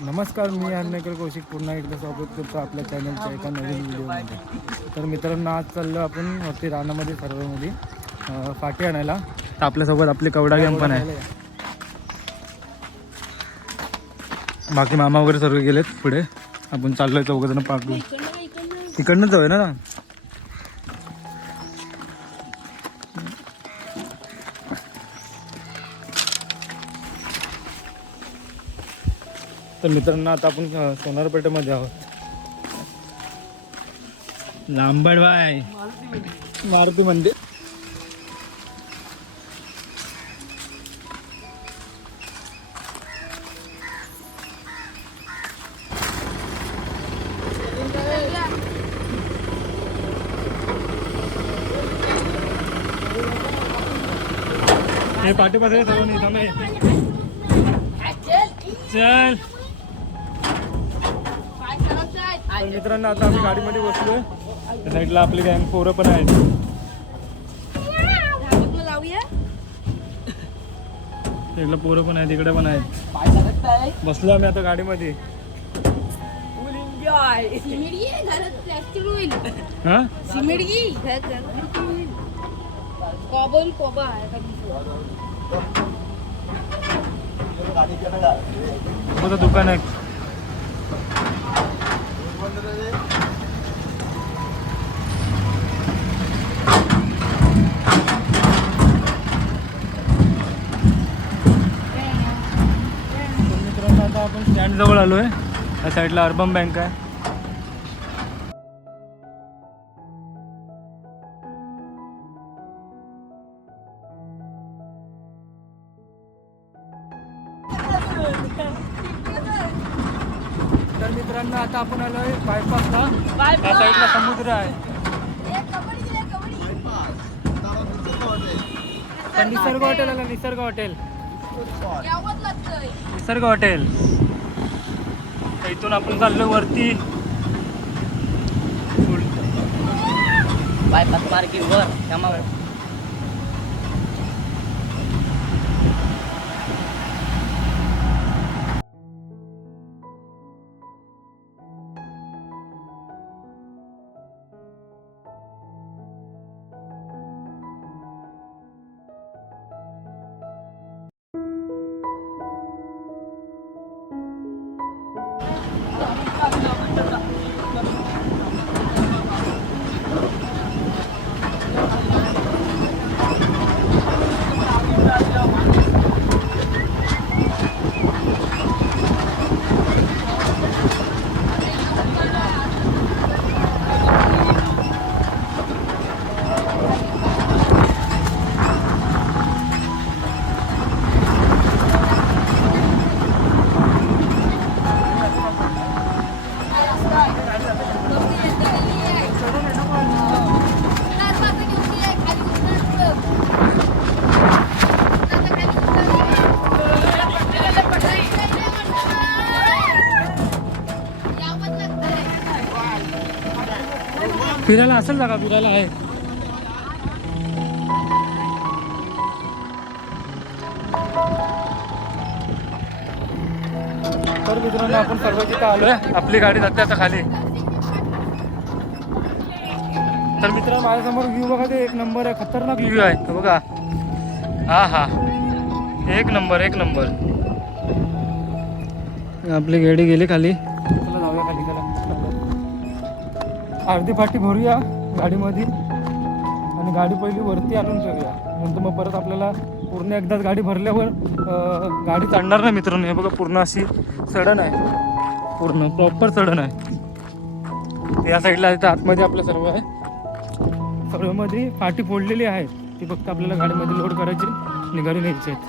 नमस्कार, मी हरनेकर कौशिक पुन्हा एकदा स्वागत करतो आपल्या चॅनलच्या एका नवीन व्हिडिओमध्ये. तर मित्रांनो, आज चाललो आपण वरती रानामध्ये सर्वमध्ये फाटी आणायला. तर आपल्यासोबत आपले कवडा गॅम पण आहे. बाकी मामा वगैरे सर्व गेलेत पुढे. आपण चाललोय चौघजण पाकू. इकडनं जाऊया ना. तर मित्रांनो, आता आपण सोनारपेठेमध्ये आहोत. लांबड बाय मारुती मंदिर. हे पाठीपासून सर्व नाही थांबे. चल मित्रांनो, आता आम्ही गाडीमध्ये बसलोय. साईडला आपली गँग पोरं पण आहेत. साईडला पोरं पण आहेत, इकडे पण आहेत. बसलो आम्ही आता गाडीमध्ये. दुकान आहे. मित्रांनो, आता आपण स्टँड जवळ आलोय. या साईडला अर्बन बँक आहे. तर मित्रांनो, आता आपण आलोय बायपासला. या साईडला समुद्र आहे. तर निसर्ग हॉटेल आला. निसर्ग हॉटेल. निसर्ग हॉटेल. इथून आपण चाललो वरती बायपास पार्किंग वर. फिरायला असेल जागा. फिरायला आहे. तर मित्रांनो, आपण सर्व तिथं आलोय. आपली गाडी जाते आता खाली. तर मित्रांनो, माझ्यासमोर व्ह्यू बघा. ते एक नंबर आहे. खतरनाक व्ह्यू आहे बघा. हा हा, एक नंबर एक नंबर. आपली गाडी गेली खाली. चला जाऊया खाली. चला अर्धी फाटी भरूया गाडीमध्ये आणि गाडी पहिली वरती आणून ठेवूया. नंतर मग परत आपल्याला पूर्ण एकदाच गाडी भरल्यावर गाडी चढणार नाही. मित्रांनो, हे बघा पूर्ण अशी चढण आहे. पूर्ण प्रॉपर चढण आहे. या साईडला आहे. तर आतमध्ये आपलं सर्व आहे. सर्वमध्ये फाटी फोडलेली आहे. ती फक्त आपल्याला गाडीमध्ये लोड करायची आणि घरी न्यायची आहेत.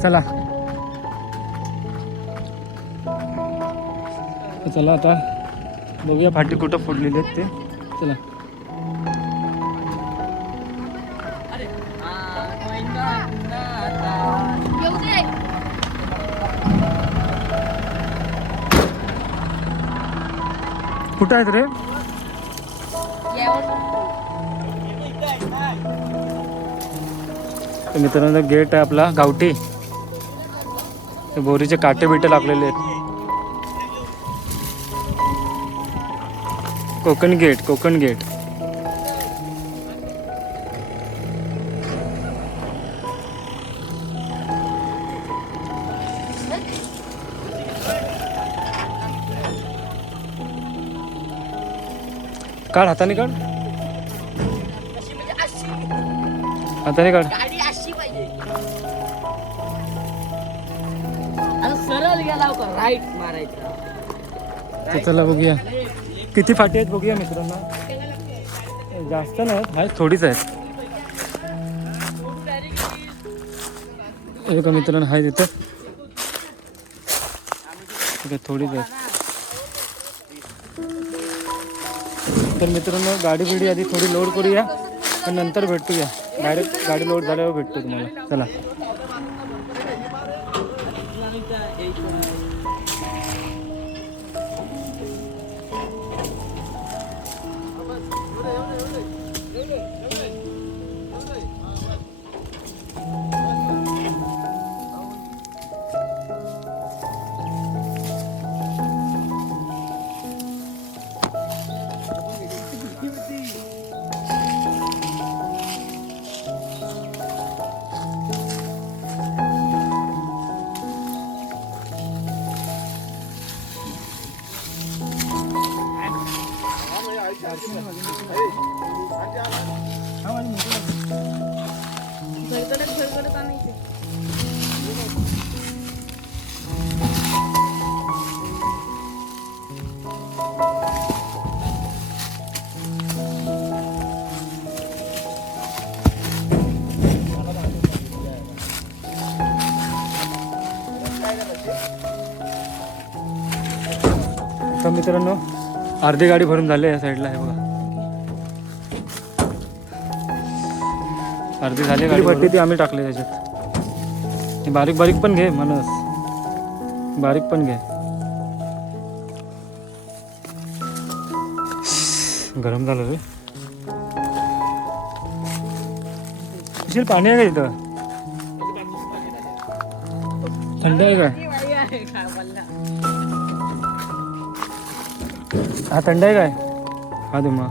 चला चला आता बघूया फाटी कुठं फोडलेली आहेत ते. चला. कुठं आहेत रे? तर मित्रांनो गेट आहे आपला गावठी. बोरीचे काटे बिटे लागलेले आहेत. कोकण गेट, कोकण गेट. काढ, हाताने काढ, हाताने काढ. गाडी अशी पाहिजे. आता सरळ गेला का राईट मारायचा. तर चला बघूया किती फाटी आहेत बघूया मित्रांनो. जास्त नाहीत, आहेत थोडीच आहेत. हे का मित्रांनो आहे तिथं थोडीच आहेत. तर मित्रांनो गाडी बिडी आधी थोडी लोड करूया पण नंतर भेटूया. डायरेक्ट गाडी लोड झाल्यावर भेटतो तुम्हाला. चला तर मित्रांनो अर्धी गाडी भरून झाली या साईडला. आहे बघा अर्धी झाली गाडी भरली ती आम्ही टाकले त्याच्यात. हे बारीक बारीक पण घे माणूस, बारीक पण घे. गरम झालं रे. किती पाणी आहे का इथं? थंड आहे का? हा थंड आहे काय? हा दे मग.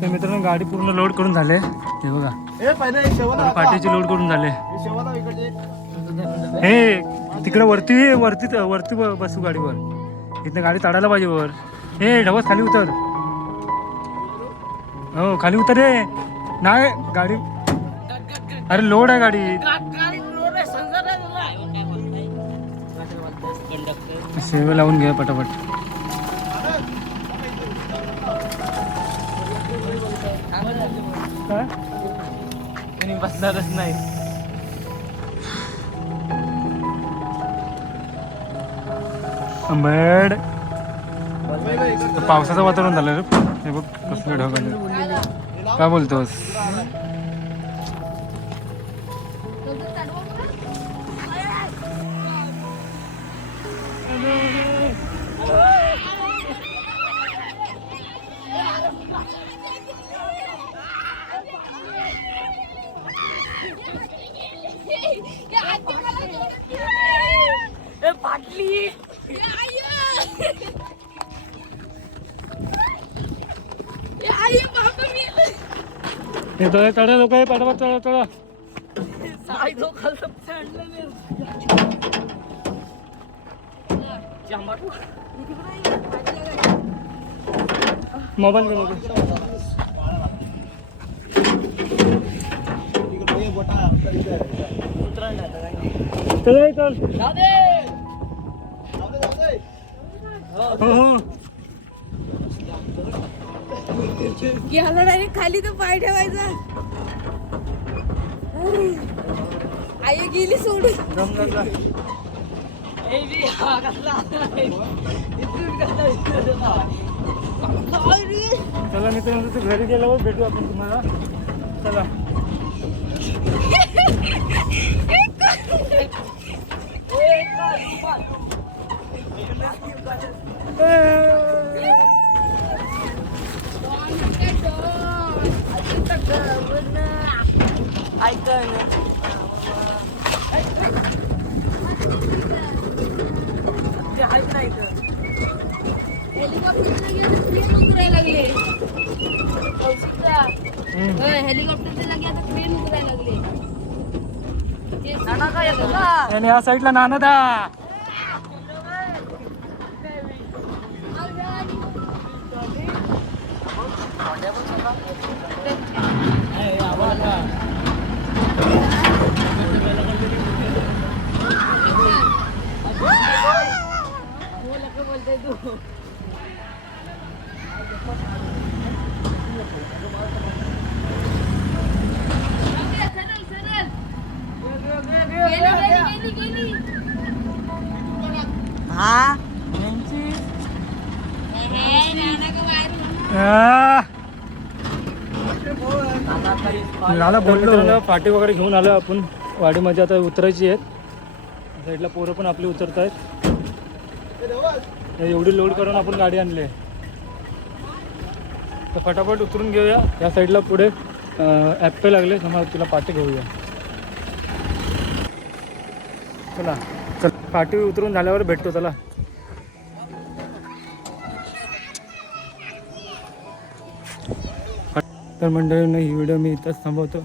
तर मित्रांनो गाडी पूर्ण लोड करून झाले. हे बघा पाठीची लोड करून झाले. हे तिकडे वरती वरती वरती बसू गाडीवर. इथं गाडी चढायला पाहिजे वर. हे ढवस खाली उतर. हो खाली उतर रे. नाही गाडी अरे लोड आहे गाडी. सेवे लावून घ्या पटापट. कोणी बसणारच नाही. आंबेड पावसाचं वातावरण झालं रे. हे बघ कसलं ढग आलं. काय बोलतोस? चढा लोक आहे पटापट चढा चढा. मोबाईल चल चल. हो हो घ्यायला डायरेक्ट खाली तर पाय ठेवायचा. आई गेली सोडून. चला मित्रांनो घरी गेल्यावर भेटू आपण तुम्हाला. चला हेलिकॉप्टरचे जागी आता ट्रेन उतरायला लागले. आणि या साईडला नानदा. बोललो पाठी वगैरे घेऊन आलो आपण वाडीमध्ये. आता उतरायची आहेत. साईडला पोरं पण आपली उतरत आहेत. एवढी लोड करून आपण गाडी आणली आहे. तर फटाफट उतरून घेऊया. या साईडला पुढे ॲप्पे लागले. समजा तिला पाठी घेऊया. चला चल, पाठी उतरून झाल्यावर भेटतो. चला. तर मंडळींनो, ही व्हिडिओ मी इथंच थांबवतो.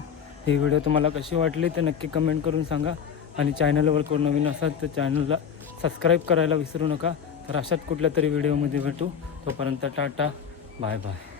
ही व्हिडिओ तुम्हाला कशी वाटली ते नक्की कमेंट करून सांगा. आणि चॅनलवर कोण नवीन असाल तर चॅनलला सबस्क्राईब करायला विसरू नका. तर अशाच कुठल्या तरी व्हिडिओमध्ये भेटू. तोपर्यंत टाटा, बाय बाय.